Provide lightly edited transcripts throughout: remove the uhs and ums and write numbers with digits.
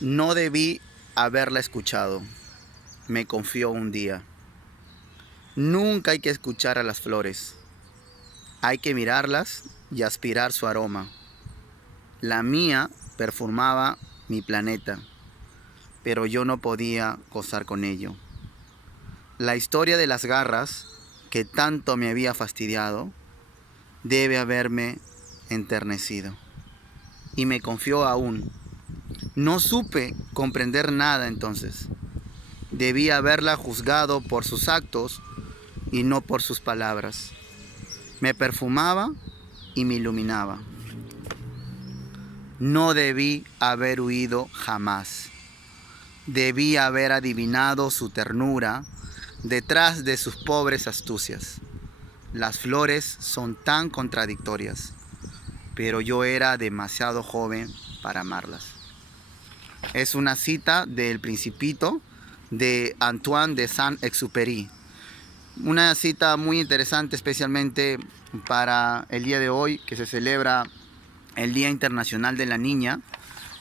No debí haberla escuchado. Me confió un día. Nunca hay que escuchar a las flores. Hay que mirarlas y aspirar su aroma. La mía perfumaba mi planeta, pero yo no podía gozar con ello. La historia de las garras, que tanto me había fastidiado, debe haberme enternecido. Y me confió aún. No supe comprender nada entonces. Debía haberla juzgado por sus actos y no por sus palabras. Me perfumaba y me iluminaba. No debí haber huido jamás. Debí haber adivinado su ternura detrás de sus pobres astucias. Las flores son tan contradictorias, pero yo era demasiado joven para amarlas. Es una cita del Principito de Antoine de Saint-Exupéry. Una cita muy interesante, especialmente para el día de hoy, que se celebra el Día Internacional de la Niña,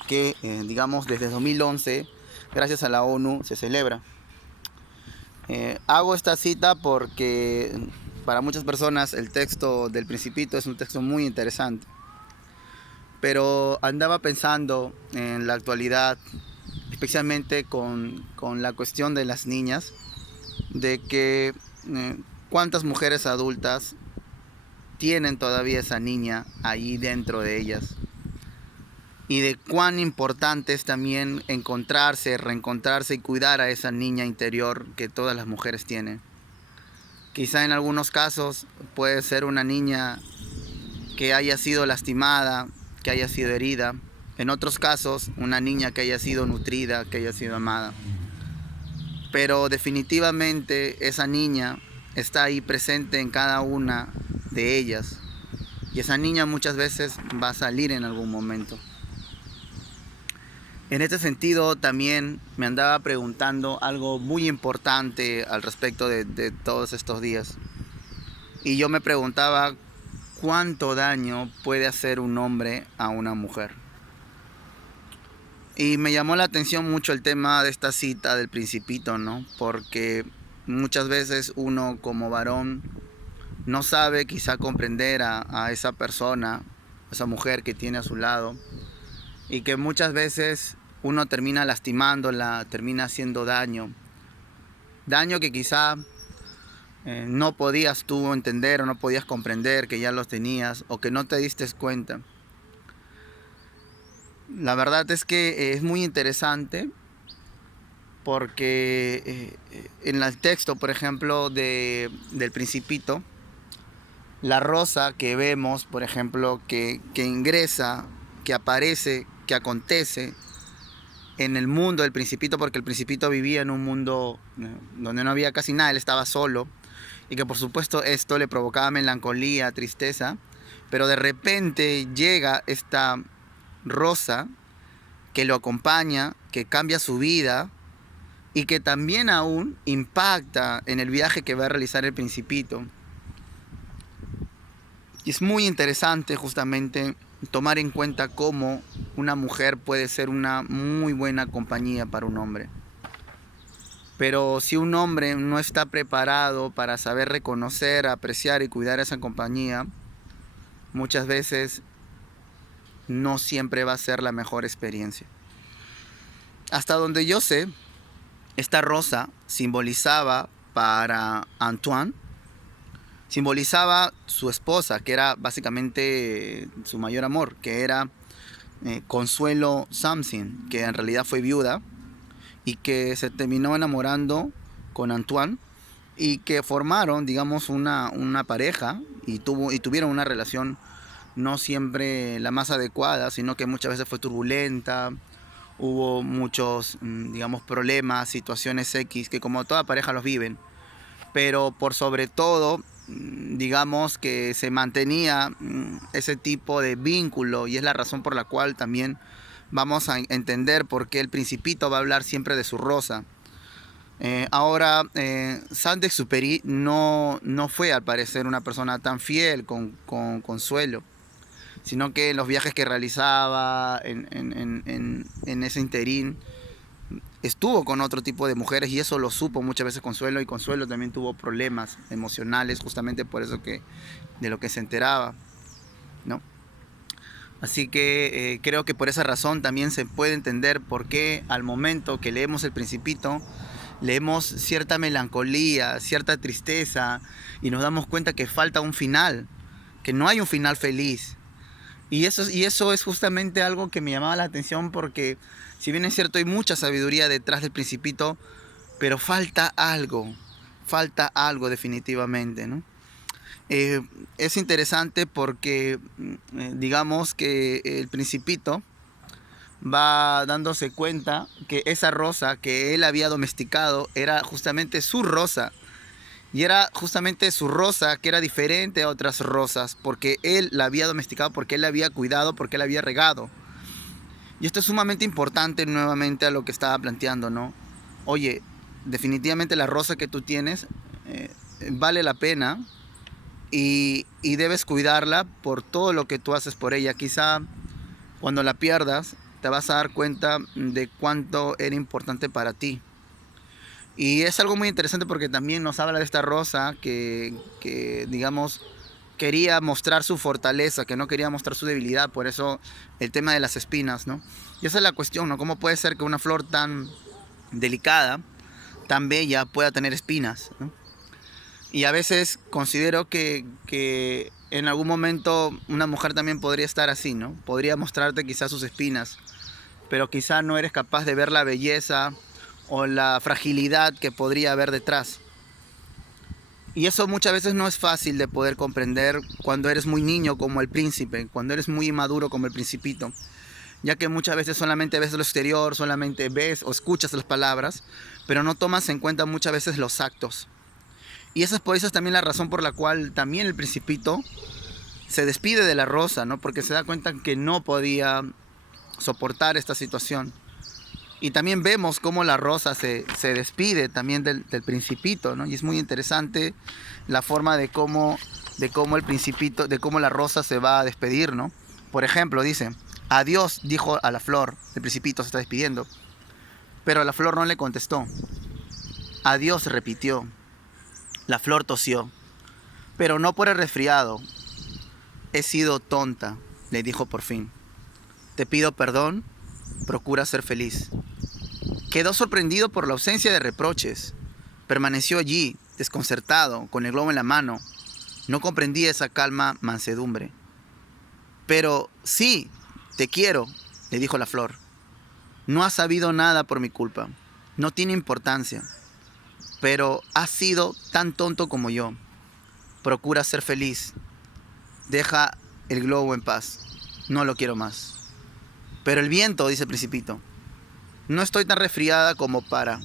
que digamos desde 2011, gracias a la ONU, se celebra. Hago esta cita porque para muchas personas el texto del Principito es un texto muy interesante, pero andaba pensando en la actualidad, especialmente con la cuestión de las niñas, de que cuántas mujeres adultas tienen todavía esa niña ahí dentro de ellas, y de cuán importante es también encontrarse, reencontrarse y cuidar a esa niña interior que todas las mujeres tienen. Quizá en algunos casos puede ser una niña que haya sido lastimada, que haya sido herida. En otros casos, una niña que haya sido nutrida, que haya sido amada. Pero definitivamente esa niña está ahí presente en cada una de ellas. Y esa niña muchas veces va a salir en algún momento. En este sentido también me andaba preguntando algo muy importante al respecto de todos estos días. Y yo me preguntaba cuánto daño puede hacer un hombre a una mujer. Y me llamó la atención mucho el tema de esta cita del Principito, ¿no? Porque muchas veces uno como varón no sabe quizá comprender a esa persona, a esa mujer que tiene a su lado, y que muchas veces uno termina lastimándola, termina haciendo daño. Daño que quizá no podías tú entender o no podías comprender que ya los tenías o que no te diste cuenta. La verdad es que es muy interesante porque en el texto, por ejemplo, del Principito, la rosa que vemos, por ejemplo, que ingresa, que aparece, que acontece en el mundo del Principito, porque el Principito vivía en un mundo donde no había casi nada, él estaba solo, y que por supuesto esto le provocaba melancolía, tristeza, pero de repente llega esta rosa que lo acompaña, que cambia su vida y que también aún impacta en el viaje que va a realizar el Principito. Y es muy interesante justamente tomar en cuenta cómo una mujer puede ser una muy buena compañía para un hombre. Pero si un hombre no está preparado para saber reconocer, apreciar y cuidar esa compañía, muchas veces no siempre va a ser la mejor experiencia. Hasta donde yo sé, esta rosa simbolizaba para Antoine, simbolizaba su esposa, que era básicamente su mayor amor, que era Consuelo Samsin, que en realidad fue viuda y que se terminó enamorando con Antoine y que formaron, digamos, una pareja y tuvieron una relación no siempre la más adecuada, sino que muchas veces fue turbulenta, hubo muchos, digamos, problemas, situaciones X, que como toda pareja los viven, pero por sobre todo, digamos que se mantenía ese tipo de vínculo y es la razón por la cual también vamos a entender por qué el Principito va a hablar siempre de su rosa. Ahora, Saint-Exupéry no fue al parecer una persona tan fiel con Consuelo, sino que en los viajes que realizaba en ese interín, estuvo con otro tipo de mujeres y eso lo supo muchas veces Consuelo, y Consuelo también tuvo problemas emocionales justamente por eso de lo que se enteraba, ¿no? Así que creo que por esa razón también se puede entender por qué al momento que leemos El Principito leemos cierta melancolía, cierta tristeza y nos damos cuenta que falta un final, que no hay un final feliz. Y eso es justamente algo que me llamaba la atención porque si bien es cierto hay mucha sabiduría detrás del Principito, pero falta algo definitivamente, ¿no? Es interesante porque digamos que el Principito va dándose cuenta que esa rosa que él había domesticado era justamente su rosa. Y era justamente su rosa que era diferente a otras rosas porque él la había domesticado, porque él la había cuidado, porque él la había regado. Y esto es sumamente importante nuevamente a lo que estaba planteando, ¿no? Oye, definitivamente la rosa que tú tienes vale la pena y debes cuidarla por todo lo que tú haces por ella. Quizá cuando la pierdas te vas a dar cuenta de cuánto era importante para ti. Y es algo muy interesante porque también nos habla de esta rosa que digamos, quería mostrar su fortaleza, que no quería mostrar su debilidad. Por eso el tema de las espinas, ¿no? Y esa es la cuestión, ¿no? ¿Cómo puede ser que una flor tan delicada, tan bella, pueda tener espinas, ¿no? Y a veces considero que en algún momento una mujer también podría estar así, ¿no? Podría mostrarte quizás sus espinas, pero quizás no eres capaz de ver la belleza o la fragilidad que podría haber detrás. Y eso muchas veces no es fácil de poder comprender cuando eres muy niño como el príncipe, cuando eres muy inmaduro como el principito, ya que muchas veces solamente ves lo exterior, solamente ves o escuchas las palabras, pero no tomas en cuenta muchas veces los actos. Y esa es por eso también la razón por la cual también el principito se despide de la rosa, ¿no? Porque se da cuenta que no podía soportar esta situación. Y también vemos cómo la rosa se despide también del principito, ¿no? Y es muy interesante la forma de cómo el principito, de cómo la rosa se va a despedir, ¿no? Por ejemplo, dice, adiós, dijo a la flor, el principito se está despidiendo, pero la flor no le contestó. Adiós, repitió. La flor tosió, pero no por el resfriado. He sido tonta, le dijo por fin. Te pido perdón, procura ser feliz. Quedó sorprendido por la ausencia de reproches. Permaneció allí, desconcertado, con el globo en la mano. No comprendía esa calma mansedumbre. Pero sí, te quiero, le dijo la flor. No has sabido nada por mi culpa. No tiene importancia. Pero has sido tan tonto como yo. Procura ser feliz. Deja el globo en paz. No lo quiero más. Pero el viento, dice el principito. No estoy tan resfriada como para.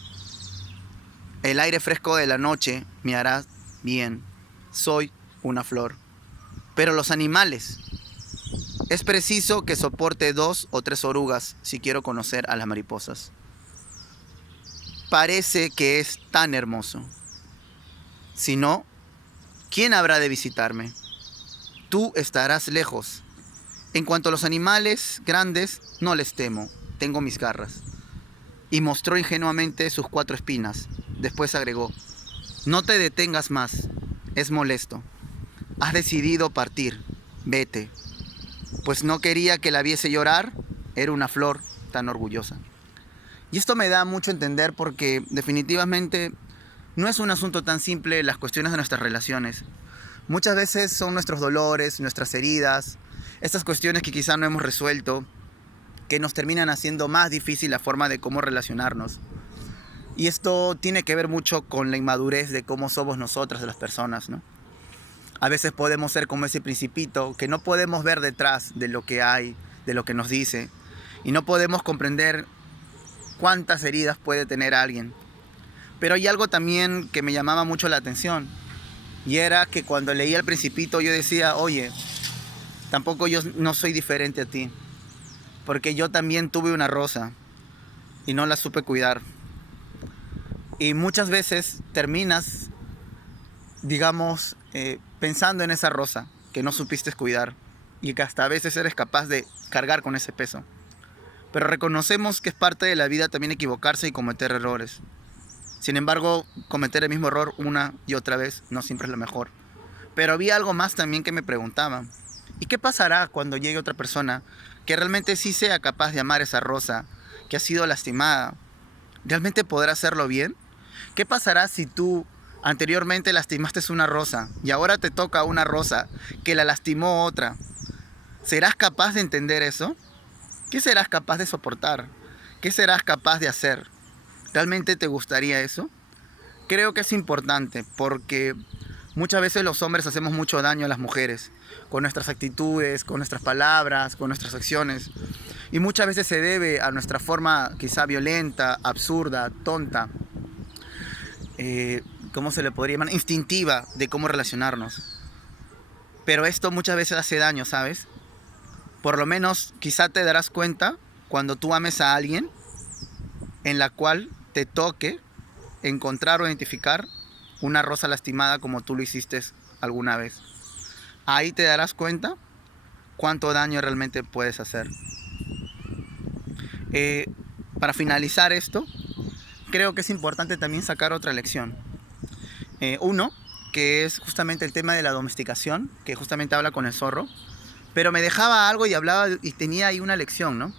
El aire fresco de la noche me hará bien. Soy una flor. Pero los animales. Es preciso que soporte 2 o 3 orugas si quiero conocer a las mariposas. Parece que es tan hermoso. Si no, ¿quién habrá de visitarme? Tú estarás lejos. En cuanto a los animales grandes, no les temo. Tengo mis garras. Y mostró ingenuamente sus 4 espinas. Después agregó, no te detengas más, es molesto. Has decidido partir, vete. Pues no quería que la viese llorar, era una flor tan orgullosa. Y esto me da mucho a entender porque definitivamente no es un asunto tan simple las cuestiones de nuestras relaciones. Muchas veces son nuestros dolores, nuestras heridas, estas cuestiones que quizá no hemos resuelto, que nos terminan haciendo más difícil la forma de cómo relacionarnos. Y esto tiene que ver mucho con la inmadurez de cómo somos nosotras, las personas, ¿no? A veces podemos ser como ese principito, que no podemos ver detrás de lo que hay, de lo que nos dice, y no podemos comprender cuántas heridas puede tener alguien. Pero hay algo también que me llamaba mucho la atención, y era que cuando leía El Principito yo decía, oye, tampoco yo no soy diferente a ti. Porque yo también tuve una rosa y no la supe cuidar. Y muchas veces terminas, digamos, pensando en esa rosa que no supiste cuidar. y que hasta a veces eres capaz de cargar con ese peso. Pero reconocemos que es parte de la vida también equivocarse y cometer errores. Sin embargo, cometer el mismo error una y otra vez no siempre es lo mejor. Pero había algo más también que me preguntaba. ¿Y qué pasará cuando llegue otra persona que realmente sí sea capaz de amar esa rosa, que ha sido lastimada? ¿Realmente podrá hacerlo bien? ¿Qué pasará si tú anteriormente lastimaste una rosa y ahora te toca una rosa que la lastimó otra? ¿Serás capaz de entender eso? ¿Qué serás capaz de soportar? ¿Qué serás capaz de hacer? ¿Realmente te gustaría eso? Creo que es importante porque muchas veces los hombres hacemos mucho daño a las mujeres con nuestras actitudes, con nuestras palabras, con nuestras acciones. Y muchas veces se debe a nuestra forma quizá violenta, absurda, tonta, ¿cómo se le podría llamar? Instintiva de cómo relacionarnos. Pero esto muchas veces hace daño, ¿sabes? Por lo menos quizá te darás cuenta cuando tú ames a alguien en la cual te toque encontrar o identificar una rosa lastimada como tú lo hiciste alguna vez. Ahí te darás cuenta cuánto daño realmente puedes hacer. Para finalizar esto, creo que es importante también sacar otra lección. Uno, que es justamente el tema de la domesticación, que justamente habla con el zorro, pero me dejaba algo y hablaba y tenía ahí una lección, ¿no?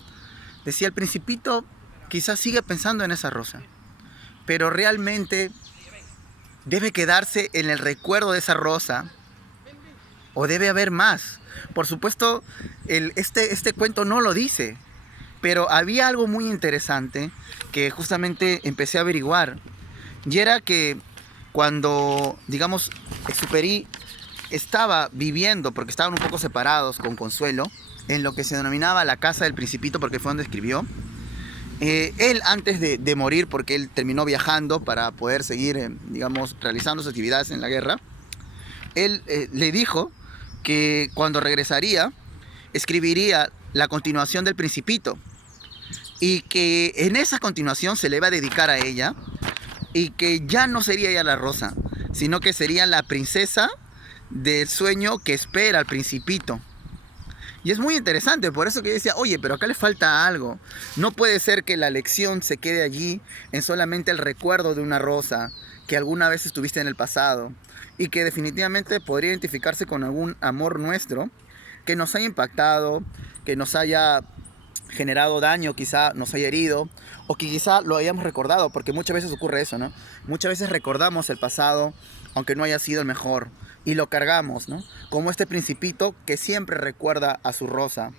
Decía, el principito quizás sigue pensando en esa rosa, pero realmente debe quedarse en el recuerdo de esa rosa o debe haber más. Por supuesto, este cuento no lo dice, pero había algo muy interesante que justamente empecé a averiguar. Y era que cuando, digamos, Exupéry estaba viviendo, porque estaban un poco separados con Consuelo, en lo que se denominaba la casa del Principito, porque fue donde escribió, él antes de morir, porque él terminó viajando para poder seguir, digamos, realizando sus actividades en la guerra, él le dijo que cuando regresaría, escribiría la continuación del Principito, y que en esa continuación se le iba a dedicar a ella, y que ya no sería ella la rosa, sino que sería la princesa del sueño que espera al Principito. Y es muy interesante, por eso que yo decía, oye, pero acá le falta algo. No puede ser que la lección se quede allí en solamente el recuerdo de una rosa que alguna vez estuviste en el pasado y que definitivamente podría identificarse con algún amor nuestro que nos haya impactado, que nos haya generado daño, quizá nos haya herido, o que quizá lo hayamos recordado, porque muchas veces ocurre eso, ¿no? Muchas veces recordamos el pasado, aunque no haya sido el mejor, y lo cargamos, ¿no? Como este principito que siempre recuerda a su rosa,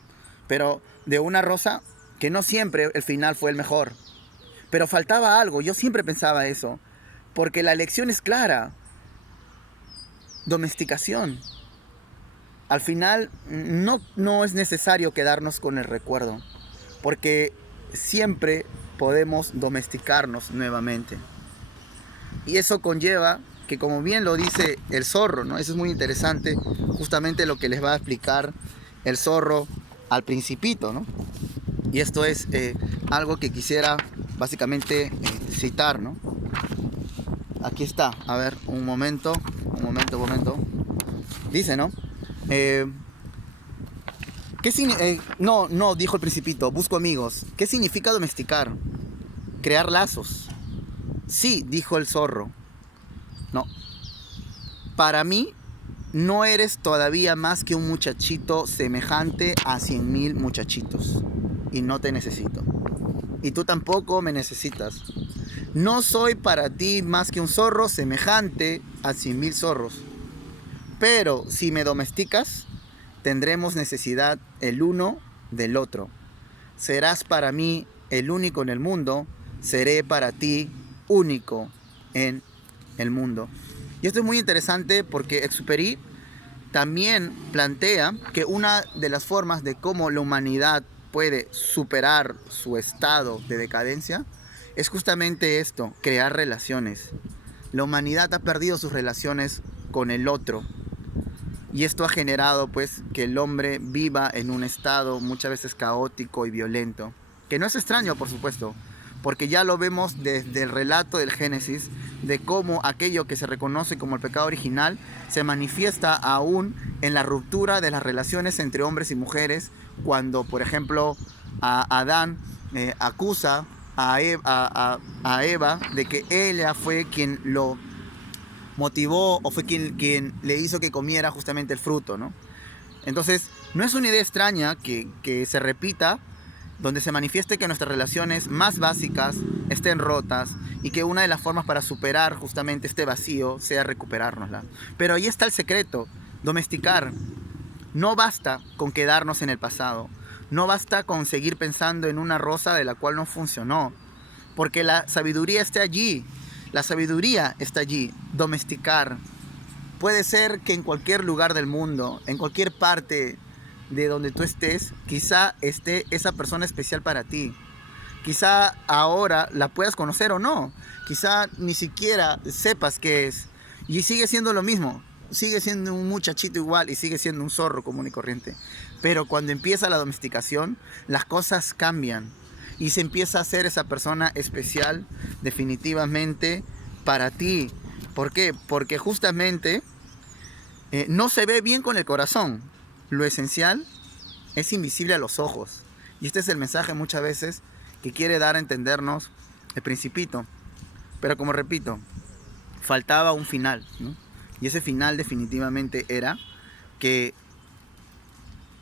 pero de una rosa que no siempre el final fue el mejor. Pero faltaba algo, yo siempre pensaba eso, porque la lección es clara. Domesticación. Al final no es necesario quedarnos con el recuerdo, porque siempre podemos domesticarnos nuevamente. Y eso conlleva que, como bien lo dice el zorro, ¿no? Eso es muy interesante, justamente lo que les va a explicar el zorro al Principito, ¿no? Y esto es algo que quisiera básicamente citar, ¿no? Aquí está, a ver, un momento. Dice, ¿no? No, dijo el Principito, busco amigos. ¿Qué significa domesticar? Crear lazos. Sí, dijo el zorro. No. Para mí, no eres todavía más que un muchachito semejante a 100.000 muchachitos. Y no te necesito. Y tú tampoco me necesitas. No soy para ti más que un zorro semejante a 100.000 zorros. Pero si me domesticas, tendremos necesidad el uno del otro. Serás para mí el único en el mundo, seré para ti único en el mundo. Y esto es muy interesante porque Exupéry también plantea que una de las formas de cómo la humanidad puede superar su estado de decadencia es justamente esto, crear relaciones. La humanidad ha perdido sus relaciones con el otro. Y esto ha generado pues que el hombre viva en un estado muchas veces caótico y violento. Que no es extraño, por supuesto, porque ya lo vemos desde el relato del Génesis, de cómo aquello que se reconoce como el pecado original se manifiesta aún en la ruptura de las relaciones entre hombres y mujeres, cuando, por ejemplo, Adán acusa a Eva de que ella fue quien lo motivó o fue quien le hizo que comiera justamente el fruto, ¿no? Entonces, no es una idea extraña que se repita, donde se manifieste que nuestras relaciones más básicas estén rotas y que una de las formas para superar justamente este vacío sea recuperárnosla. Pero ahí está el secreto: domesticar. No basta con quedarnos en el pasado, no basta con seguir pensando en una rosa de la cual no funcionó, porque la sabiduría está allí, la sabiduría está allí. Domesticar. Puede ser que en cualquier lugar del mundo, en cualquier parte de donde tú estés, quizá esté esa persona especial para ti. Quizá ahora la puedas conocer o no. Quizá ni siquiera sepas qué es. Y sigue siendo lo mismo. Sigue siendo un muchachito igual y sigue siendo un zorro común y corriente. Pero cuando empieza la domesticación, las cosas cambian. Y se empieza a ser esa persona especial definitivamente para ti. ¿Por qué? Porque justamente no se ve bien con el corazón. Lo esencial es invisible a los ojos. Y este es el mensaje muchas veces que quiere dar a entendernos el Principito. Pero como repito, faltaba un final, ¿no? Y ese final definitivamente era que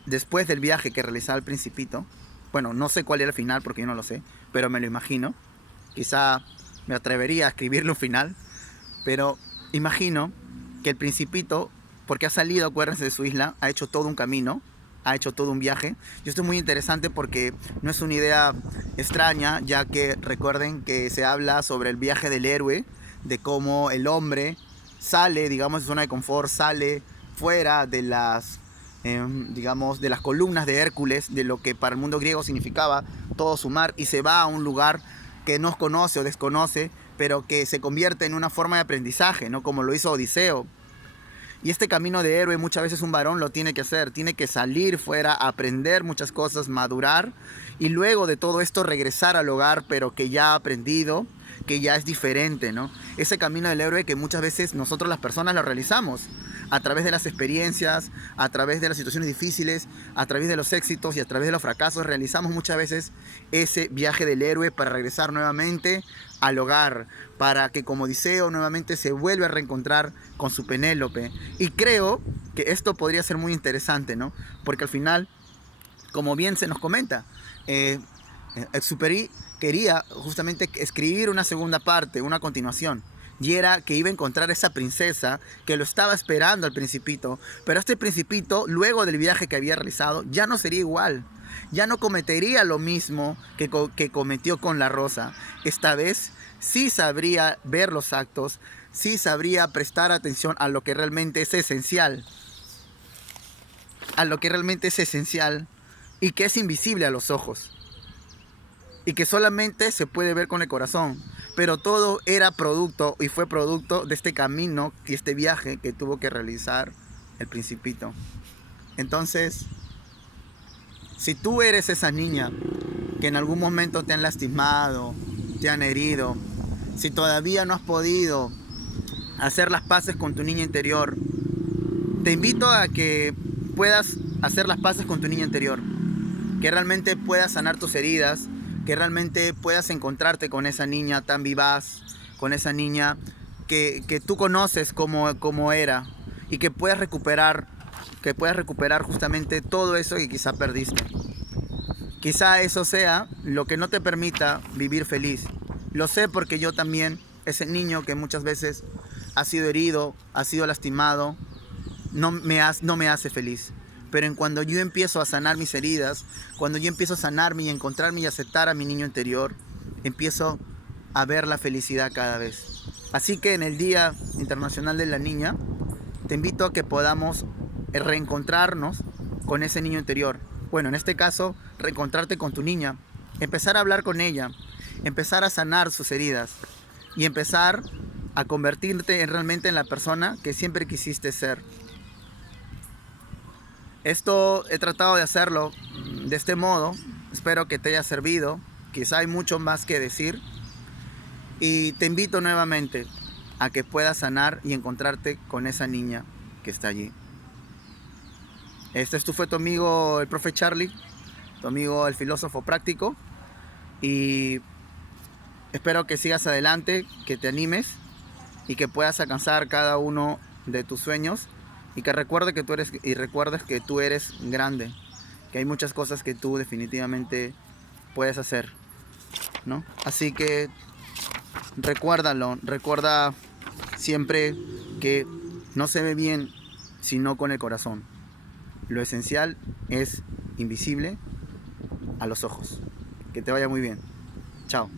después del viaje que realizaba el Principito, bueno, no sé cuál era el final porque yo no lo sé, pero me lo imagino. Quizá me atrevería a escribirle un final, pero imagino que el Principito, porque ha salido, acuérdense, de su isla, ha hecho todo un camino, ha hecho todo un viaje. Y esto es muy interesante porque no es una idea extraña, ya que recuerden que se habla sobre el viaje del héroe, de cómo el hombre sale, digamos, de su zona de confort, sale fuera de las, digamos, de las columnas de Hércules, de lo que para el mundo griego significaba todo su mar, y se va a un lugar que no conoce o desconoce, pero que se convierte en una forma de aprendizaje, ¿no? Como lo hizo Odiseo. Y este camino de héroe muchas veces un varón lo tiene que hacer, tiene que salir fuera, aprender muchas cosas, madurar y luego de todo esto regresar al hogar, pero que ya ha aprendido, que ya es diferente, ¿no? Ese camino del héroe que muchas veces nosotros las personas lo realizamos a través de las experiencias, a través de las situaciones difíciles, a través de los éxitos y a través de los fracasos, realizamos muchas veces ese viaje del héroe para regresar nuevamente al hogar, para que como Odiseo nuevamente se vuelva a reencontrar con su Penélope. Y creo que esto podría ser muy interesante, ¿no? Porque al final, como bien se nos comenta, Exupéry quería justamente escribir una segunda parte, una continuación. Y era que iba a encontrar esa princesa que lo estaba esperando al Principito. Pero este Principito, luego del viaje que había realizado, ya no sería igual. Ya no cometería lo mismo que cometió con la rosa. Esta vez sí sabría ver los actos, sí sabría prestar atención a lo que realmente es esencial. A lo que realmente es esencial y que es invisible a los ojos. Y que solamente se puede ver con el corazón. Pero todo era producto y fue producto de este camino y este viaje que tuvo que realizar el Principito. Entonces, si tú eres esa niña que en algún momento te han lastimado, te han herido, si todavía no has podido hacer las paces con tu niña interior, te invito a que puedas hacer las paces con tu niña interior, que realmente puedas sanar tus heridas, que realmente puedas encontrarte con esa niña tan vivaz, con esa niña que tú conoces como era, y que puedas recuperar justamente todo eso que quizá perdiste. Quizá eso sea lo que no te permita vivir feliz. Lo sé porque yo también, ese niño que muchas veces ha sido herido, ha sido lastimado, no me hace feliz. Pero en cuando yo empiezo a sanar mis heridas, cuando yo empiezo a sanarme y encontrarme y aceptar a mi niño interior, empiezo a ver la felicidad cada vez. Así que en el Día Internacional de la Niña, te invito a que podamos reencontrarnos con ese niño interior. Bueno, en este caso, reencontrarte con tu niña, empezar a hablar con ella, empezar a sanar sus heridas y empezar a convertirte realmente en la persona que siempre quisiste ser. Esto he tratado de hacerlo de este modo, espero que te haya servido quizá hay mucho más que decir. Y te invito nuevamente a que puedas sanar y encontrarte con esa niña que está allí. Fue tu amigo el profe Charlie, tu amigo el filósofo práctico. Y espero que sigas adelante, que te animes y que puedas alcanzar cada uno de tus sueños. Y que recuerdes que tú eres grande, que hay muchas cosas que tú definitivamente puedes hacer, ¿no? Así que recuerda siempre que no se ve bien sino con el corazón. Lo esencial es invisible a los ojos. Que te vaya muy bien. Chao.